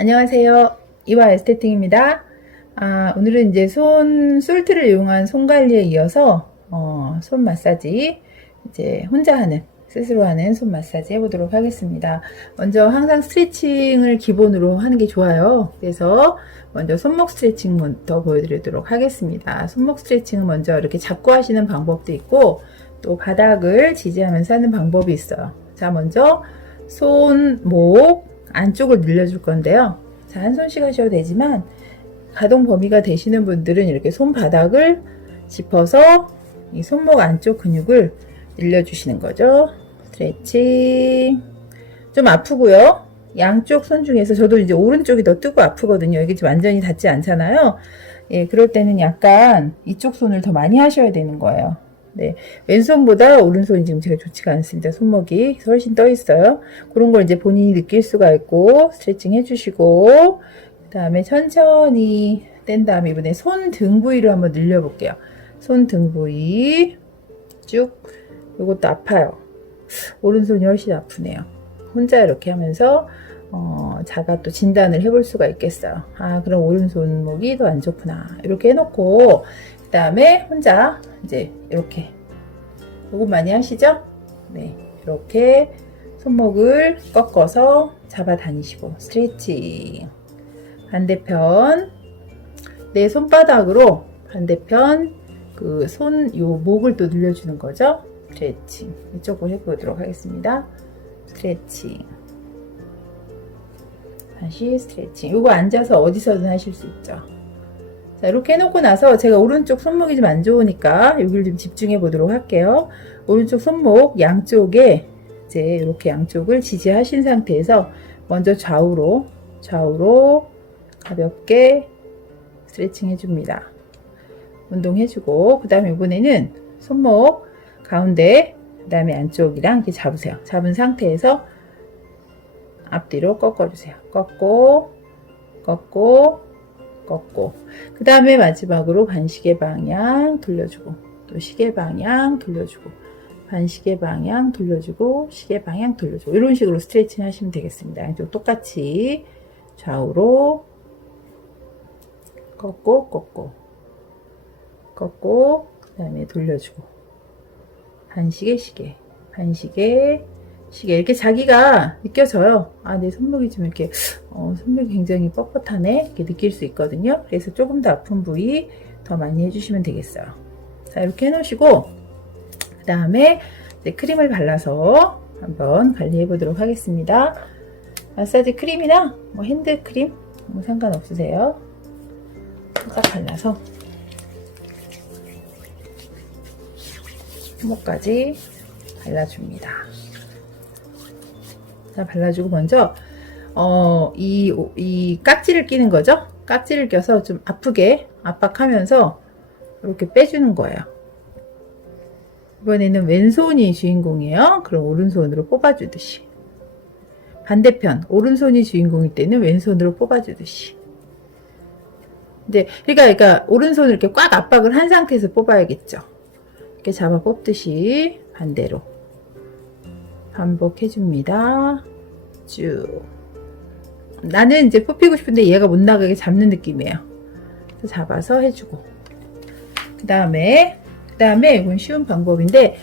안녕하세요. 이화 에스테팅입니다. 오늘은 이제 손 솔트를 이용한 손 관리에 이어서 손 마사지 이제 혼자 하는 스스로 하는 손 마사지 해보도록 하겠습니다. 먼저 항상 스트레칭을 기본으로 하는 게 좋아요. 그래서 먼저 손목 스트레칭부터 보여드리도록 하겠습니다. 손목 스트레칭은 먼저 이렇게 잡고 하시는 방법도 있고 또 바닥을 지지하면서 하는 방법이 있어요. 자, 먼저 손목 안쪽을 늘려줄 건데요. 자, 한 손씩 하셔도 되지만 가동 범위가 되시는 분들은 이렇게 손바닥을 짚어서 이 손목 안쪽 근육을 늘려주시는 거죠. 스트레칭. 좀 아프고요. 양쪽 손 중에서 저도 이제 오른쪽이 더 뜨고 아프거든요. 이게 완전히 닿지 않잖아요. 예, 그럴 때는 약간 이쪽 손을 더 많이 하셔야 되는 거예요. 네, 왼손보다 오른손이 지금 제가 좋지가 않습니다. 손목이 훨씬 떠 있어요. 그런 걸 이제 본인이 느낄 수가 있고 스트레칭 해주시고 그 다음에 천천히 뗀 다음에 이번에 손 등 부위를 한번 늘려볼게요. 손 등 부위 쭉. 이것도 아파요. 오른손이 훨씬 아프네요. 혼자 이렇게 하면서 자가 또 진단을 해볼 수가 있겠어요. 그럼 오른손목이 더 안 좋구나. 이렇게 해놓고 그 다음에 혼자 이제 이렇게 요거 많이 하시죠? 네, 이렇게 손목을 꺾어서 잡아 다니시고 스트레칭. 반대편 내 손바닥으로 반대편 그 요 목을 또 늘려주는 거죠. 스트레칭. 이쪽으로 해보도록 하겠습니다. 스트레칭. 다시 스트레칭. 요거 앉아서 어디서든 하실 수 있죠. 자, 이렇게 해놓고 나서 제가 오른쪽 손목이 좀 안 좋으니까 여기를 좀 집중해 보도록 할게요. 오른쪽 손목 양쪽에 이제 이렇게 양쪽을 지지하신 상태에서 먼저 좌우로 가볍게 스트레칭 해줍니다. 운동해주고 그 다음에 이번에는 손목 가운데 그 다음에 안쪽이랑 이렇게 잡으세요. 잡은 상태에서 앞뒤로 꺾어주세요. 꺾고 그 다음에 마지막으로 반시계 방향 돌려주고 또 시계 방향 돌려주고 반시계 방향 돌려주고 시계 방향 돌려주고 이런 식으로 스트레칭 하시면 되겠습니다. 양쪽 똑같이 좌우로 꺾고 그 다음에 돌려주고 반시계 이렇게 자기가 느껴져요. 내 손목이 좀 이렇게 손목이 굉장히 뻣뻣하네 이렇게 느낄 수 있거든요. 그래서 조금 더 아픈 부위 더 많이 해주시면 되겠어요. 자, 이렇게 해놓으시고 그 다음에 이제 크림을 발라서 한번 관리해 보도록 하겠습니다. 마사지 크림이나 뭐 핸드크림 뭐 상관없으세요. 살짝 발라서 손목까지 발라줍니다. 자, 발라주고 먼저 이 깍지를 끼는 거죠. 깍지를 껴서 좀 아프게 압박하면서 이렇게 빼주는 거예요. 이번에는 왼손이 주인공이에요. 그럼 오른손으로 뽑아주듯이. 반대편 오른손이 주인공일 때는 왼손으로 뽑아주듯이. 그러니까 오른손을 이렇게 꽉 압박을 한 상태에서 뽑아야겠죠. 이렇게 잡아 뽑듯이 반대로 반복해줍니다. 쭉. 나는 이제 뽑히고 싶은데 얘가 못 나가게 잡는 느낌이에요. 그래서 잡아서 해주고. 그 다음에 이건 쉬운 방법인데,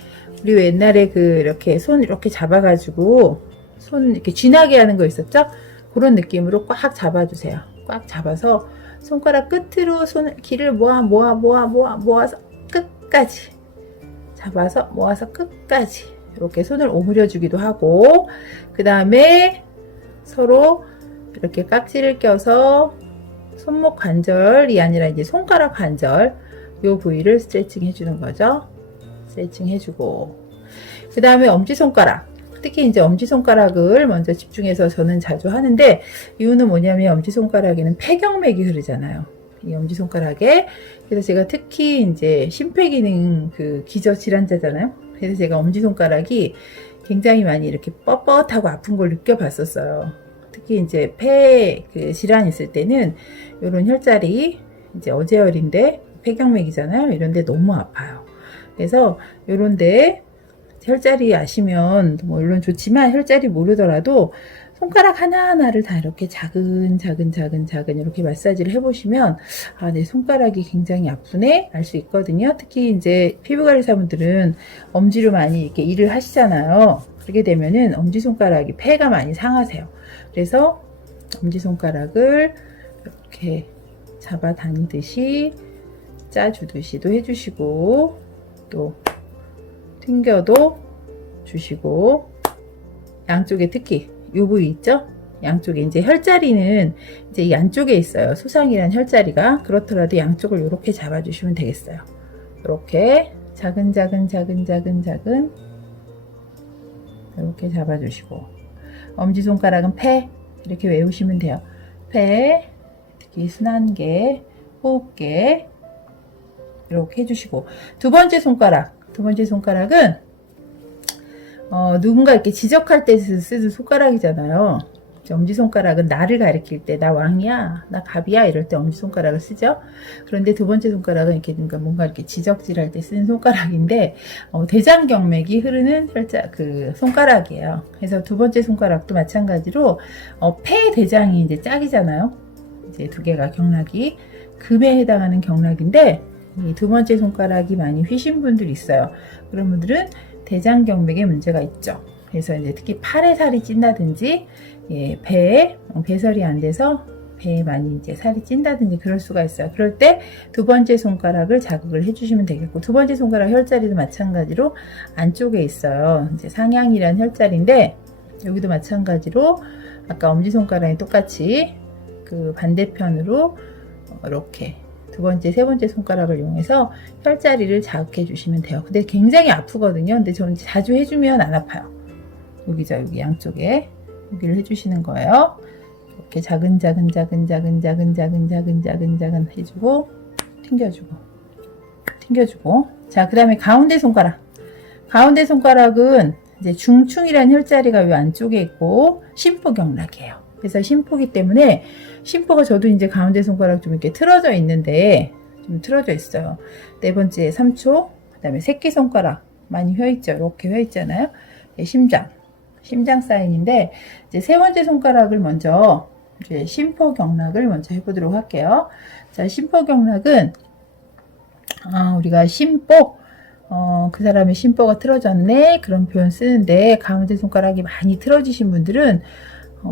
우리 옛날에 이렇게 손 이렇게 잡아가지고, 손 이렇게 쥐나게 하는 거 있었죠? 그런 느낌으로 꽉 잡아주세요. 꽉 잡아서 손가락 끝으로 길을 모아서 끝까지. 잡아서 모아서 끝까지. 이렇게 손을 오므려 주기도 하고, 그 다음에 서로 이렇게 깍지를 껴서 손목 관절이 아니라 이제 손가락 관절 요 부위를 스트레칭 해주는 거죠. 스트레칭 해주고, 그 다음에 엄지손가락, 특히 이제 엄지손가락을 먼저 집중해서 저는 자주 하는데, 이유는 뭐냐면 엄지손가락에는 폐경맥이 흐르잖아요. 이 엄지손가락에. 그래서 제가 특히 이제 심폐기능 기저 질환자잖아요. 그래서 제가 엄지손가락이 굉장히 많이 이렇게 뻣뻣하고 아픈 걸 느껴봤었어요. 특히 이제 폐 질환 있을 때는 이런 혈자리, 이제 어제혈인데 폐경맥이잖아요. 이런데 너무 아파요. 그래서 이런데 혈자리 아시면 뭐 물론 좋지만 혈자리 모르더라도 손가락 하나하나를 다 이렇게 작은 이렇게 마사지를 해보시면 아, 내 손가락이 굉장히 아프네 알 수 있거든요. 특히 이제 피부관리사분들은 엄지로 많이 이렇게 일을 하시잖아요. 그렇게 되면은 엄지손가락이 폐가 많이 상하세요. 그래서 엄지손가락을 이렇게 잡아 다니듯이 짜주듯이도 해주시고 또 튕겨도 주시고 양쪽에 특히 이 부위 있죠? 양쪽에 이제 혈자리는 이제 이 안쪽에 있어요. 소상이란 혈자리가. 그렇더라도 양쪽을 이렇게 잡아주시면 되겠어요. 이렇게 작은 이렇게 잡아주시고 엄지손가락은 폐 이렇게 외우시면 돼요. 폐 특히 순환계, 호흡계 이렇게 해주시고 두 번째 손가락은 누군가 이렇게 지적할 때 쓰는 손가락이잖아요. 엄지손가락은 나를 가리킬 때, 나 왕이야, 나 갑이야, 이럴 때 엄지손가락을 쓰죠. 그런데 두 번째 손가락은 이렇게 뭔가 이렇게 지적질할 때 쓰는 손가락인데, 대장경맥이 흐르는 손가락이에요. 그래서 두 번째 손가락도 마찬가지로, 폐 대장이 이제 짝이잖아요. 이제 두 개가 경락이. 금에 해당하는 경락인데, 이 두 번째 손가락이 많이 휘신 분들이 있어요. 그런 분들은 대장경맥에 문제가 있죠. 그래서 이제 특히 팔에 살이 찐다든지, 예, 배에 배설이 안 돼서 배에 많이 이제 살이 찐다든지 그럴 수가 있어요. 그럴 때 두 번째 손가락을 자극을 해주시면 되겠고, 두 번째 손가락 혈자리도 마찬가지로 안쪽에 있어요. 이제 상향이란 혈자리인데, 여기도 마찬가지로 아까 엄지손가락이 똑같이 그 반대편으로 이렇게 두 번째, 세 번째 손가락을 이용해서 혈자리를 자극해 주시면 돼요. 근데 굉장히 아프거든요. 근데 저는 자주 해주면 안 아파요. 여기죠, 여기 양쪽에. 여기를 해주시는 거예요. 이렇게 작은 해주고, 튕겨주고. 자, 그 다음에 가운데 손가락. 가운데 손가락은 이제 중충이라는 혈자리가 이 안쪽에 있고, 심포경락이에요. 그래서 심포기 때문에 심포가 저도 이제 가운데 손가락 좀 이렇게 틀어져 있는데 좀 틀어져 있어요. 네 번째 3초, 그 다음에 새끼손가락 많이 휘어있죠. 이렇게 휘어있잖아요. 심장 사인인데 이제 세 번째 손가락을 먼저 이제 심포경락을 먼저 해보도록 할게요. 자, 심포경락은 우리가 심보 그 사람의 심보가 틀어졌네 그런 표현 쓰는데 가운데 손가락이 많이 틀어지신 분들은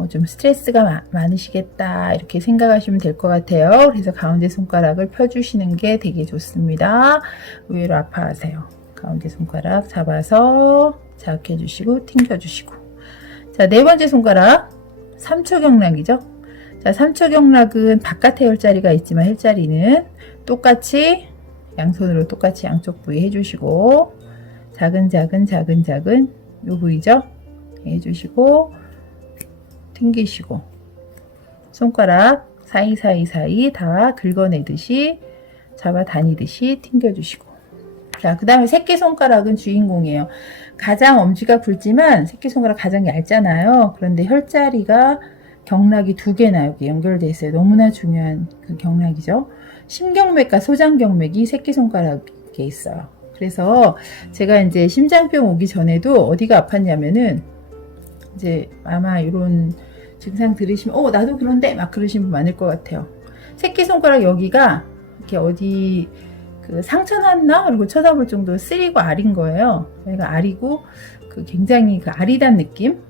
좀 스트레스가 많으시겠다 이렇게 생각하시면 될 것 같아요. 그래서 가운데 손가락을 펴주시는 게 되게 좋습니다. 의외로 아파하세요. 가운데 손가락 잡아서 자극해 주시고 튕겨 주시고. 자, 네 번째 손가락 3초 경락이죠. 자, 3초 경락은 바깥에 혈자리가 있지만 혈자리는 똑같이 양손으로 똑같이 양쪽 부위 해주시고 작은 요 부위죠. 해주시고 튕기시고 손가락 사이 다 긁어내듯이 잡아 다니듯이 튕겨주시고. 자, 그 다음에 새끼손가락은 주인공이에요. 가장 엄지가 굵지만 새끼손가락 가장 얇잖아요. 그런데 혈자리가 경락이 두 개나 여기 연결되어 있어요. 너무나 중요한 그 경락이죠. 심경맥과 소장경맥이 새끼손가락에 있어요. 그래서 제가 이제 심장병 오기 전에도 어디가 아팠냐면은 이제 아마 이런 증상 들으시면 나도 그런데 막 그러시는 분 많을 것 같아요. 새끼손가락 여기가 이렇게 어디 그 상처 났나? 그리고 쳐다볼 정도로 쓰리고 아린 거예요. 여기가 아리고 그 굉장히 그 아리단 느낌?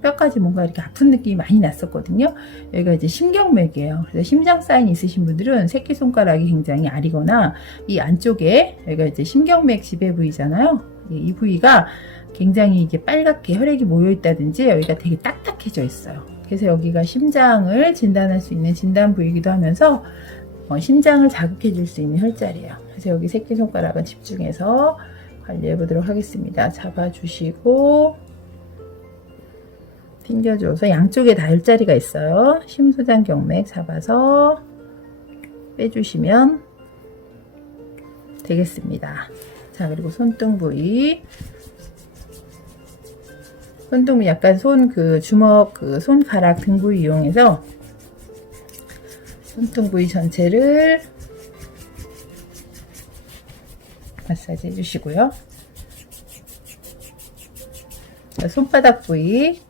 뼈까지 뭔가 이렇게 아픈 느낌이 많이 났었거든요. 여기가 이제 심경맥이에요. 그래서 심장 사인 있으신 분들은 새끼손가락이 굉장히 아리거나 이 안쪽에 여기가 이제 심경맥 지배 부위잖아요. 이 부위가 굉장히 이게 빨갛게 혈액이 모여 있다든지 여기가 되게 딱딱해져 있어요. 그래서 여기가 심장을 진단할 수 있는 진단 부위이기도 하면서 심장을 자극해 줄 수 있는 혈자리예요. 그래서 여기 새끼손가락은 집중해서 관리해 보도록 하겠습니다. 잡아주시고 튕겨줘서 양쪽에 다 혈자리가 있어요. 심소장경맥 잡아서 빼주시면 되겠습니다. 자, 그리고 손등 부위. 손등 약간 주먹 손가락 등 부위 이용해서 손등 부위 전체를 마사지 해주시고요. 자, 손바닥 부위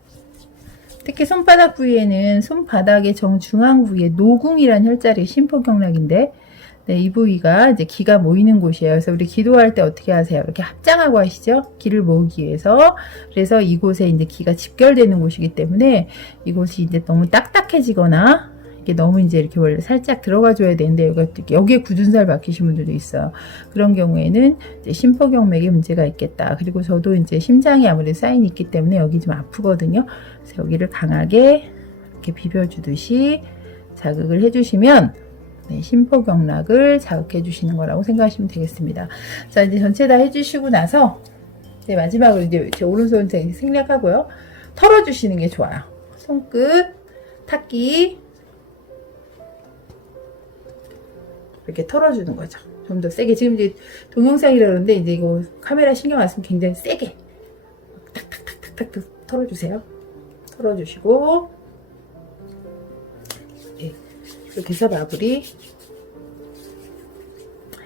특히 손바닥 부위에는 손바닥의 정중앙 부위에 노궁이란 혈자리 심포경락인데 네, 이 부위가 이제 기가 모이는 곳이에요. 그래서 우리 기도할 때 어떻게 하세요? 이렇게 합장하고 하시죠? 기를 모으기 위해서. 그래서 이곳에 이제 기가 집결되는 곳이기 때문에 이곳이 이제 너무 딱딱해지거나 이게 너무 이제 이렇게 원래 살짝 들어가 줘야 되는데 여기에 굳은 살 박히신 분들도 있어요. 그런 경우에는 이제 심포경맥에 문제가 있겠다. 그리고 저도 이제 심장이 아무래도 사인이 있기 때문에 여기 좀 아프거든요. 그래서 여기를 강하게 이렇게 비벼주듯이 자극을 해주시면 네, 심포경락을 자극해 주시는 거라고 생각하시면 되겠습니다. 자, 이제 전체 다 해주시고 나서 네, 마지막으로 이제 제 오른손 생략하고요. 털어주시는 게 좋아요. 손끝, 탁기 이렇게 털어주는 거죠. 좀 더 세게. 지금 이제 동영상이라 그러는데 이제 이거 카메라 신경 안 쓰면 굉장히 세게 탁탁탁탁탁 털어주세요. 털어주시고 네, 이렇게 해서 마무리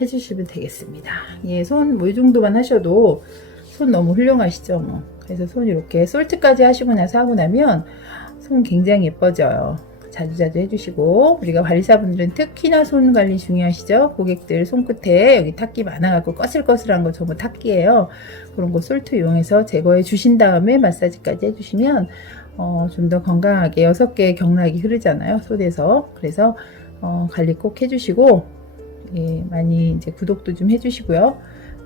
해주시면 되겠습니다. 예, 손 뭐 이 정도만 하셔도 손 너무 훌륭하시죠. 뭐. 그래서 손 이렇게 솔트까지 하시고 나서 하고 나면 손 굉장히 예뻐져요. 자주자주 해주시고 우리가 관리사분들은 특히나 손 관리 중요하시죠. 고객들 손끝에 여기 탁기 많아갖고 꺼슬꺼슬한 거 전부 탁기예요. 그런 거 솔트 이용해서 제거해 주신 다음에 마사지까지 해주시면 좀 더 건강하게 6개의 경락이 흐르잖아요. 손에서. 그래서 관리 꼭 해주시고 예, 많이 이제 구독도 좀 해주시고요.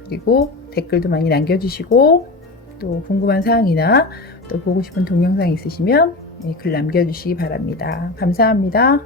그리고 댓글도 많이 남겨주시고 또 궁금한 사항이나 또 보고 싶은 동영상 있으시면 글 남겨주시기 바랍니다. 감사합니다.